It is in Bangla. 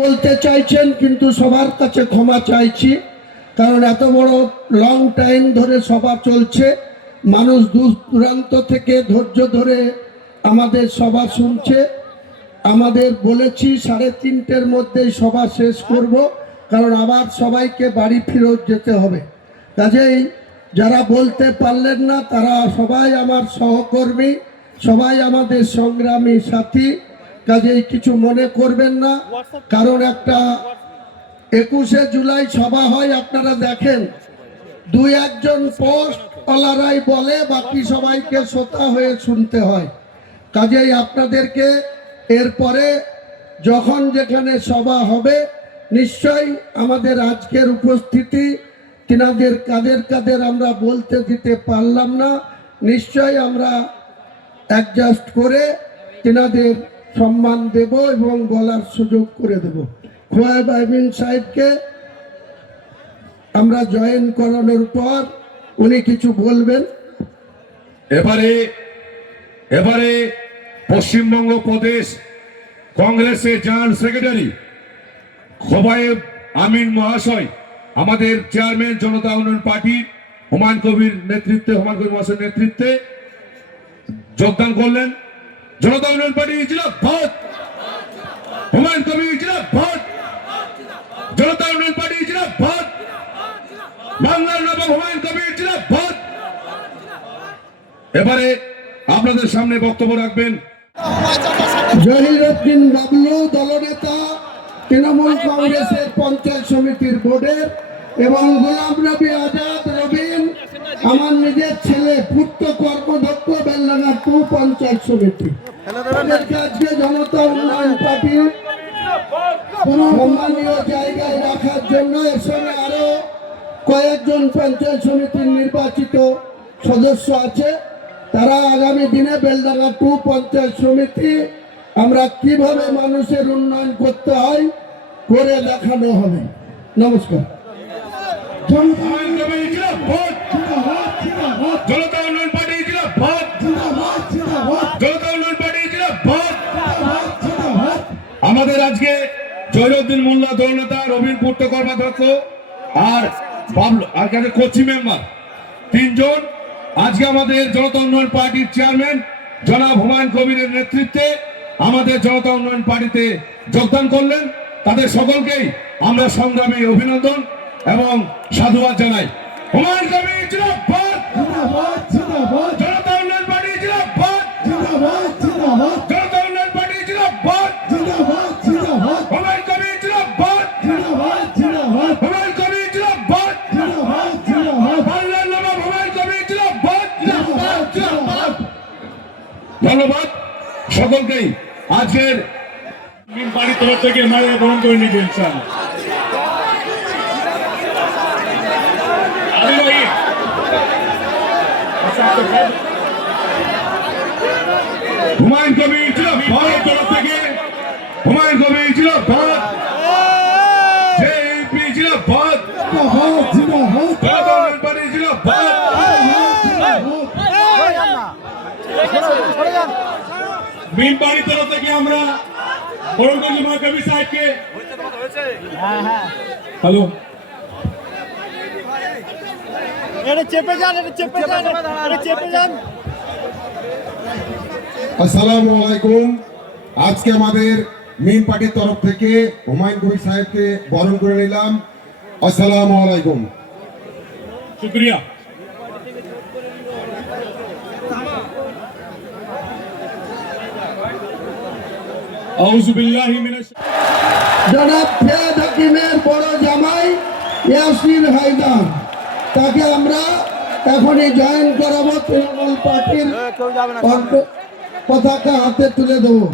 বলতে চাইছেন, কিন্তু সবার কাছে ক্ষমা চাইছি, কারণ এত বড় লং টাইম ধরে সভা চলছে, মানুষ দূর দূরান্ত থেকে ধৈর্য ধরে আমাদের সভা শুনছে। আমাদের বলেছি 3:30-র মধ্যেই সভা শেষ করব, কারণ আবার সবাইকে বাড়ি ফেরত যেতে হবে। কাজেই যারা বলতে পারলেন না তারা সবাই আমার সহকর্মী, সবাই আমাদের সংগ্রামী সাথী, কাজেই কিছু মনে করবেন না। কারণ একটা 21শে জুলাই সভা হয়, আপনারা দেখেন 2-1জন পোস্টওয়ালারাই বলে, বাকি সবাইকে শ্রোতা হয়ে শুনতে হয়। কাজেই আপনাদেরকে এরপরে যখন যেখানে সভা হবে নিশ্চয়ই আমাদের আজকের উপস্থিতি তিনাদের কাদের আমরা বলতে দিতে পারলাম না, নিশ্চয়ই আমরা অ্যাডজাস্ট করে তিনাদের সম্মান দেব এবং বলার সুযোগ করে দেব। খোয়াব আমিন সাহেবকে আমরা জয়েন করানোর পর উনি কিছু বলবেন। এবারে পশ্চিমবঙ্গ প্রদেশ কংগ্রেসের জেনারেল সেক্রেটারি খোয়াব আমিন মহাশয় আমাদের চেয়ারম্যান জনতা উন্নয়ন পার্টি হুমায়ুন কবির মহাশয়ের নেতৃত্বে যোগদান করলেন। জনতা উন্নয়ন পার্টি জিন্দাবাদ, হুমায়ুন কবির জিন্দাবাদ, জনতা উন্নয়ন পার্টি জিন্দাবাদ, বাংলার নবাব হুমায়ুন কবির জিন্দাবাদ। এবারে আপনাদের সামনে বক্তব্য রাখবেন জহিরউদ্দিন বাবলু, দলনেতা, তৃণমূল কংগ্রেসের পঞ্চায়েত সমিতির বোর্ডের, এবং গোলাম নবী আজাদ রবিন আমার নিজের ছেলে, পূর্ত কর্মদক্ষ, বেলডাঙ্গা 2 পঞ্চায়েত সমিতি। আজকে জনতা উন্নয়ন পার্টির সম্মানীয় জায়গায় রাখার জন্য এর সঙ্গে আরো কয়েকজন পঞ্চায়েত সমিতির নির্বাচিত সদস্য আছে। তারা আগামী দিনে বেলডাঙ্গা 2 পঞ্চায়েত সমিতি আমরা কিভাবে মানুষের উন্নয়ন করতে হয় করে দেখানো হবে। নমস্কার। জনতা উন্নয়ন পার্টি জিন্দাবাদ, জনতা উন্নয়ন পার্টি জিন্দাবাদ। আমাদের আজকে জহিরউদ্দিন মোল্লা দলনেতা, রবিন পূর্ত কর্মাধ্যক্ষ আর বাবলু আর কোচি মেম্বার 3 জন আজকে আমাদের জনতা উন্নয়ন পার্টির চেয়ারম্যান জনাব হুমায়ুন কবিরের নেতৃত্বে আমাদের জনতা উন্নয়ন পার্টিতে যোগদান করলেন। তাদের সকলকেই আমরা সংগ্রামী অভিনন্দন এবং সাধুবাদ জানাই। হুমায়ুন কবির জিন্দাবাদ, জনতা উন্নয়ন পার্টি জিন্দাবাদ, জনতা উন্নয়ন পার্টি জিন্দাবাদ, হুমায়ুন কবির জিন্দাবাদ, হুমায়ুন কবির জিন্দাবাদ, বাংলার নবাব হুমায়ুন কবির জিন্দাবাদ। ধন্যবাদ সকলকেই। আজকের বাড়ির তরফ থেকে মায়ের গ্রহণ করে নিবেন স্যার। হুমায়ুন কবির জিন্দাবাদ তরফ থেকে হুমায়ুন কবির জিন্দাবাদ, জেপি জিন্দাবাদ, জনতা উন্নয়ন পার্টি জিন্দাবাদ। মিন বাড়ির তরফ থেকে আমরা বরণ করি হুমায়ুন কবির সাহেবকে। হ্যালো, চেপে যান। আসসালামু আলাইকুম। আজকে আমাদের মিন পার্টির তরফ থেকে হুমায়ুন কবির সাহেবকে বরণ করে নিলাম। আসসালামু আলাইকুম। শুক্রিয়া। আউযু বিল্লাহি মিনাশ জনাব ফিয়াদ হাকিমের বড় জামাই ইয়াসির হায়দার, তাকে আমরা এখনই জয়েন করাবো। তৃণমূল পার্টির পতাকা হাতে তুলে দেবো।